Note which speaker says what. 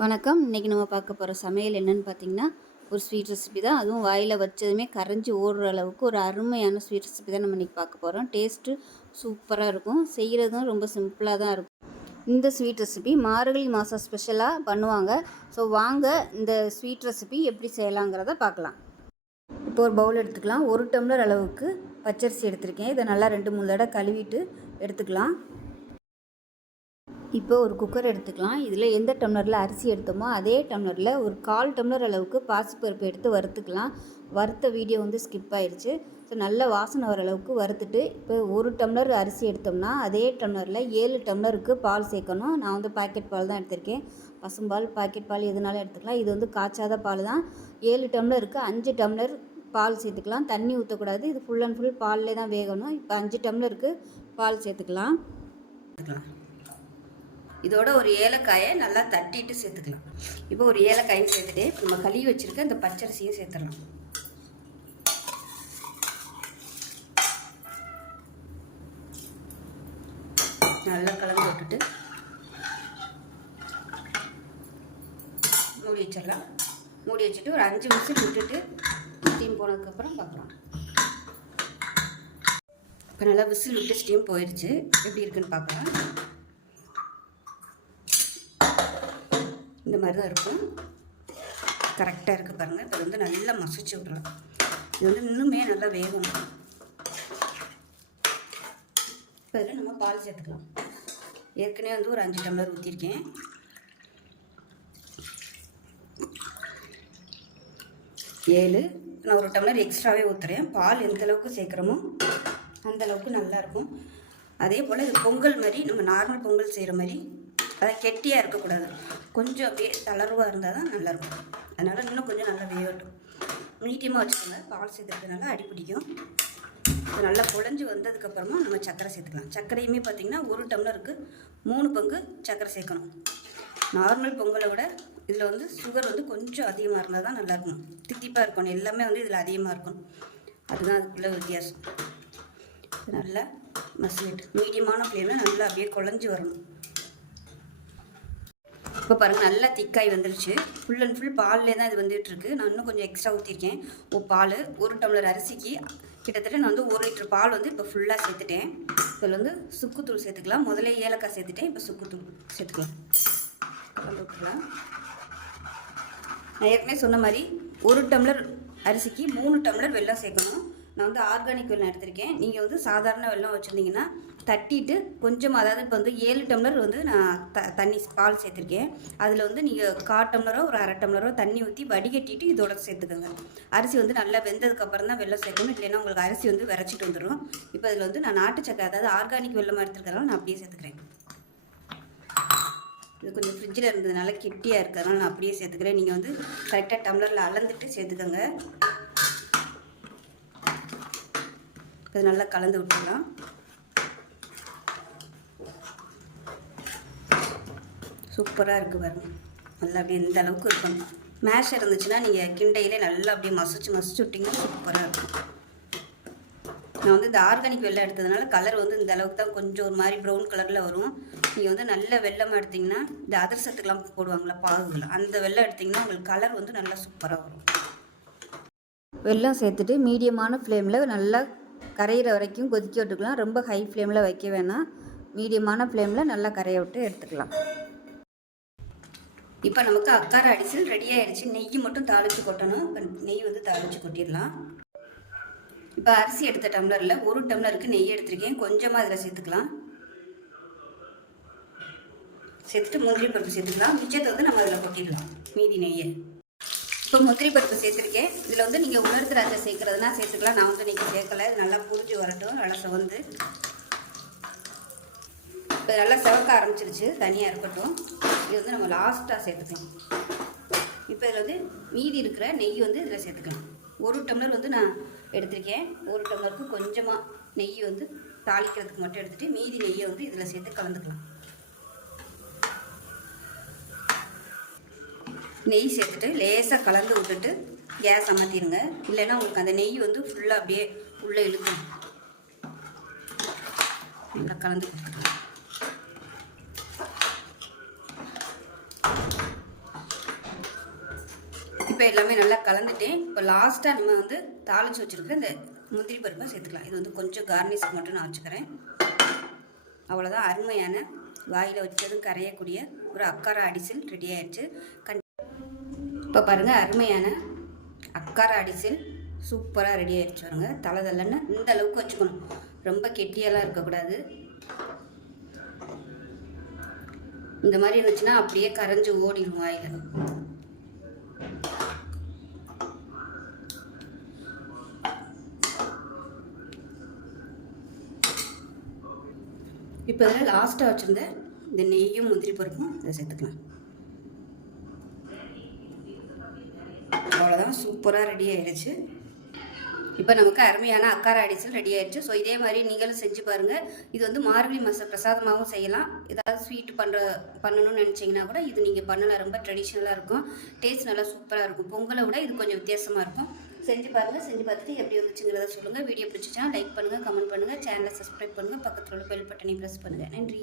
Speaker 1: வணக்கம். இன்றைக்கி நம்ம பார்க்க போகிற சமையல் என்னன்னு பார்த்தீங்கன்னா ஒரு ஸ்வீட் ரெசிபி தான். அதுவும் வாயில் வச்சதுமே கரைஞ்சி ஓடுற அளவுக்கு ஒரு அருமையான ஸ்வீட் ரெசிபி தான் நம்ம இன்றைக்கி பார்க்க போகிறோம் டேஸ்ட்டு சூப்பராக இருக்கும். செய்கிறதும் ரொம்ப சிம்பிளாக தான் இருக்கும். இந்த ஸ்வீட் ரெசிபி மார்கழி மாதம் ஸ்பெஷலாக பண்ணுவாங்க. ஸோ வாங்க இந்த ஸ்வீட் ரெசிபி எப்படி செய்யலாங்கிறத பார்க்கலாம். இப்போ ஒரு பவுல் எடுத்துக்கலாம். ஒரு டம்ளர் அளவுக்கு பச்சரிசி எடுத்திருக்கேன். இதை நல்லா ரெண்டு மூணு தடவை கழுவிட்டு எடுத்துக்கலாம். இப்போ ஒரு குக்கர் எடுத்துக்கலாம். இதில் எந்த டம்ளரில் அரிசி எடுத்தோமோ அதே டம்ளரில் ஒரு கால் டம்ளர் அளவுக்கு பாசிப்பருப்பு எடுத்து வறுத்துக்கலாம். வறுத்த வீடியோ வந்து ஸ்கிப் ஆயிடுச்சு ஸோ நல்ல வாசனை வர அளவுக்கு வறுத்துட்டு இப்போ ஒரு டம்ளர் அரிசி எடுத்தோம்னா அதே டம்ளரில் ஏழு டம்ளருக்கு பால் சேர்க்கணும். நான் வந்து பாக்கெட் பால் தான் எடுத்திருக்கேன். பசும்பால் பாக்கெட் பால் எதுனாலும் எடுத்துக்கலாம். இது வந்து காய்ச்சாத பால் தான். ஏழு டம்ளருக்கு அஞ்சு டம்ளர் பால் சேர்த்துக்கலாம். தண்ணி ஊற்றக்கூடாது இது ஃபுல் அண்ட் ஃபுல் பால்லே தான் வேகணும். இப்போ அஞ்சு டம்ளருக்கு பால் சேர்த்துக்கலாம். இதோட ஒரு ஏலக்காயை நல்லா தட்டிட்டு சேர்த்துக்கலாம். இப்போ ஒரு ஏலக்காயும் சேர்த்துட்டு நம்ம கழுவி வச்சுருக்க இந்த பச்சரிசியும் சேர்த்துடலாம். நல்லா கலந்து விட்டுட்டு மூடி வச்சிடலாம். மூடி வச்சுட்டு ஒரு அஞ்சு நிமிஷம் விட்டுட்டு ஸ்டீம் போனதுக்கப்புறம் பார்க்கலாம். இப்போ நல்லா விசில் விட்டு ஸ்டீம் போயிடுச்சு எப்படி இருக்குன்னு பார்க்கலாம். இந்த மாதிரி தான் இருக்கும். கரெக்டாக இருக்குது பாருங்கள் இப்போ வந்து நல்லா மசிச்சு விட்றலாம் இது வந்து இன்னுமே நல்லா வேகும் இப்போ இதில் நம்ம பால் சேர்த்துக்கலாம். ஏற்கனவே வந்து ஒரு அஞ்சு டம்ளர் ஊற்றிருக்கேன் ஏழு நான் ஒரு டம்ளர் எக்ஸ்ட்ராவே ஊற்றுறேன் பால் எந்த அளவுக்கு சேர்க்குறோமோ அந்தளவுக்கு நல்லாயிருக்கும் அதே போல் இது பொங்கல் மாதிரி நம்ம நார்மல் பொங்கல் செய்கிற மாதிரி அதை கெட்டியாக இருக்கக்கூடாது. கொஞ்சம் அப்படியே தளர்வாக இருந்தால் தான் நல்லாயிருக்கும். அதனால் இன்னும் கொஞ்சம் நல்லா வேகட்டும். மீடியமாக வச்சுக்கோங்க. பால் சேர்த்துறதுனால அடி பிடிக்கும். இது நல்லா குழஞ்சி வந்ததுக்கப்புறமா நம்ம சர்க்கரை சேர்த்துக்கலாம். சர்க்கரையுமே பார்த்திங்கன்னா ஒரு டம்ளருக்கு மூணு பங்கு சர்க்கரை சேர்க்கணும். நார்மல் பொங்கலை விட இதில் வந்து சுகர் வந்து கொஞ்சம் அதிகமாக இருந்தால் தான் நல்லாயிருக்கும். தித்திப்பாக இருக்கணும். எல்லாமே வந்து இதில் அதிகமாக இருக்கணும். அதுதான் அதுக்குள்ள வித்தியாசம். நல்லா மசிலிட்டு மீடியமான ஃப்ளேமில் நல்லா அப்படியே குழஞ்சி வரணும். இப்போ பாருங்கள் நல்லா திக்காய் வந்துருச்சு. ஃபுல் அண்ட் ஃபுல் பால்லே தான் இது வந்துட்டுருக்கு நான் இன்னும் கொஞ்சம் எக்ஸ்ட்ரா ஊற்றிருக்கேன் ஓ பால் ஒரு டம்ளர் அரிசிக்கு கிட்டத்தட்ட நான் வந்து ஒரு லிட்டர் பால் வந்து இப்போ ஃபுல்லாக சேர்த்துட்டேன். இதில் வந்து சுக்குத்தூள் சேர்த்துக்கலாம். முதல்ல ஏலக்காய் சேர்த்துட்டேன். இப்போ சுக்குத்தூள் சேர்த்துக்கலாம். விட்டுக்கலாம் நான் ஏற்கனவே சொன்ன மாதிரி ஒரு டம்ளர் அரிசிக்கு மூணு டம்ளர் வெள்ளம் சேர்க்கணும். நான் வந்து ஆர்கானிக் வெள்ளம் எடுத்திருக்கேன். நீங்கள் வந்து சாதாரண வெள்ளம் வச்சுருந்தீங்கன்னா தட்டிட்டு கொஞ்சம் அதாவது இப்போ வந்து ஏழு டம்ளர் வந்து நான் த தண்ணி பால் சேர்த்துருக்கேன். அதில் வந்து நீங்கள் கா டம்ளரோ ஒரு அரை டம்ளரோ தண்ணி ஊற்றி வடிகட்டிட்டு இதோட சேர்த்துக்கோங்க. அரிசி வந்து நல்லா வெந்ததுக்கப்புறம் தான் வெள்ளம் சேர்க்கணும். இல்லைன்னா உங்களுக்கு அரிசி வந்து விரைச்சிட்டு வந்துடும் இப்போ இதில் வந்து நான் நாட்டு சக்கரை அதாவது ஆர்கானிக் வெள்ளமாக எடுத்துருக்கிறதால நான் அப்படியே சேர்த்துக்கிறேன். இது கொஞ்சம் ஃப்ரிட்ஜில் இருந்ததுனால கெட்டியாக இருக்கிறதுனால நான் அப்படியே சேர்த்துக்கிறேன். நீங்கள் வந்து கரெக்டாக டம்ளரில் அளந்துட்டு சேர்த்துக்கோங்க. இது நல்லா கலந்து விட்டுடலாம். சூப்பராக இருக்குது பாருங்க. நல்லா அப்படியே இந்த அளவுக்கு இருக்கணும். மேஷ் இருந்துச்சுன்னா நீங்கள் கிண்டையிலே நல்லா அப்படியே மசிச்சு மசிச்சு விட்டிங்கன்னா சூப்பராக இருக்கும். நான் வந்து இந்த ஆர்கானிக் வெள்ளம் எடுத்ததுனால கலர் வந்து இந்த அளவுக்கு தான் கொஞ்சம் ஒரு மாதிரி ப்ரௌன் கலரில் வரும். நீங்கள் வந்து நல்ல வெள்ளமாக எடுத்திங்கன்னா இந்த அதிர்சத்துக்கெலாம் போடுவாங்களா பாகுகள் அந்த வெள்ளம் எடுத்திங்கன்னா உங்களுக்கு கலர் வந்து நல்லா சூப்பராக வரும். வெள்ளம் சேர்த்துட்டு மீடியமான ஃப்ளேமில் நல்லா கரையிற வரைக்கும் கொதிக்க விட்டுக்கலாம். ரொம்ப ஹை ஃப்ளேமில் வைக்க வேணாம். மீடியமான ஃப்ளேமில் நல்லா கரைய விட்டு எடுத்துக்கலாம். இப்போ நமக்கு அக்கார அடிசல் ரெடி ஆயிடுச்சு. நெய் மட்டும் தாளித்து கொட்டணும். இப்போ நெய் வந்து தாளித்து கொட்டிடலாம். இப்போ அரிசி எடுத்த டம்ளரில் ஒரு டம்ளருக்கு நெய் எடுத்திருக்கேன். கொஞ்சமாக அதில் சேர்த்துக்கலாம். சேர்த்துட்டு முந்திரி பருப்பு சேர்த்துக்கலாம். மிச்சத்தை வந்து நம்ம அதில் கொட்டிடலாம். மீதி நெய்யை. இப்போ முத்திரி பருப்பு சேர்த்துருக்கேன். இதில் வந்து நீங்கள் உலர் திராட்சை சேர்க்குறதுனா சேர்த்துக்கலாம். நான் வந்து நீங்கள் சேர்க்கல. இது நல்லா புரிஞ்சு வரட்டும். நல்லா சிவந்து. இப்போ நல்லா சிவக்க ஆரம்பிச்சிருச்சு. தனியாக இருக்கட்டும். இது வந்து நம்ம லாஸ்ட்டாக சேர்த்துக்கலாம். இப்போ இதில் வந்து மீதி இருக்கிற நெய் வந்து இதில் சேர்த்துக்கலாம். ஒரு டம்ளர் வந்து நான் எடுத்திருக்கேன். ஒரு டம்ளருக்கு கொஞ்சமாக நெய் வந்து தாளிக்கிறதுக்கு மட்டும் எடுத்துகிட்டு மீதி நெய்யை வந்து இதில் சேர்த்து கலந்துக்கலாம். நெய் சேர்த்துட்டு லேசாக கலந்து விட்டுட்டு கேஸ் அமர்த்திடுங்க. இல்லைன்னா உங்களுக்கு அந்த நெய் வந்து ஃபுல்லாக அப்படியே உள்ளே இழுக்கும் நல்லா கலந்து கொடுத்துருங்க. இப்போ எல்லாமே நல்லா கலந்துட்டேன். இப்போ லாஸ்ட்டாக நம்ம வந்து தாளிச்சு வச்சுருக்க இந்த முந்திரி பருப்பை சேர்த்துக்கலாம். இது வந்து கொஞ்சம் கார்னிஷ்க்கு மட்டும் நான் வச்சுக்கிறேன். அவ்வளோதான் அருமையான வாயில் வச்சதும் கரையக்கூடிய ஒரு அக்கார அடிசல் ரெடி ஆயிடுச்சு. கண் இப்போ பாருங்கள் அருமையான அக்கார அடிசல் சூப்பராக ரெடி ஆகிடுச்சு பாருங்க. தலை தலைன்னு இந்த அளவுக்கு வச்சுக்கணும். ரொம்ப கெட்டியெல்லாம் இருக்கக்கூடாது. இந்த மாதிரி இருந்துச்சுன்னா அப்படியே கரைஞ்சி ஓடிடும் வாயில். இப்போ இதில் லாஸ்ட்டாக வச்சுருந்த இந்த நெய்யும் முந்திரி பருப்பும் இதை சேர்த்துக்கலாம். அவ்வளோதான் சூப்பராக ரெடி ஆயிடுச்சு. இப்போ நமக்கு அருமையான அக்கார அடிசல் ரெடி ஆயிடுச்சு. ஸோ இதே மாதிரி நீங்களும் செஞ்சு பாருங்கள் இது வந்து மார்கழி மாத பிரசாதமாகவும் செய்யலாம். ஏதாவது ஸ்வீட் பண்ணுற பண்ணணும்னு நினச்சிங்கன்னா கூட இது நீங்கள் பண்ணலாம் ரொம்ப ட்ரெடிஷ்னலாக இருக்கும். டேஸ்ட் நல்லா சூப்பராக இருக்கும். பொங்கலை விட இது கொஞ்சம் வித்தியாசமாக இருக்கும். செஞ்சு பாருங்கள் செஞ்சு பார்த்துட்டு எப்படி வந்துச்சுங்கிறத சொல்லுங்கள் வீடியோ பிடிச்சிச்சுன்னா லைக் பண்ணுங்கள் கமெண்ட் பண்ணுங்கள் சேனலை சப்ஸ்கிரைப் பண்ணுங்கள் பக்கத்தில் உள்ள பெல் பட்டனை ப்ரெஸ் பண்ணுங்கள் நன்றி.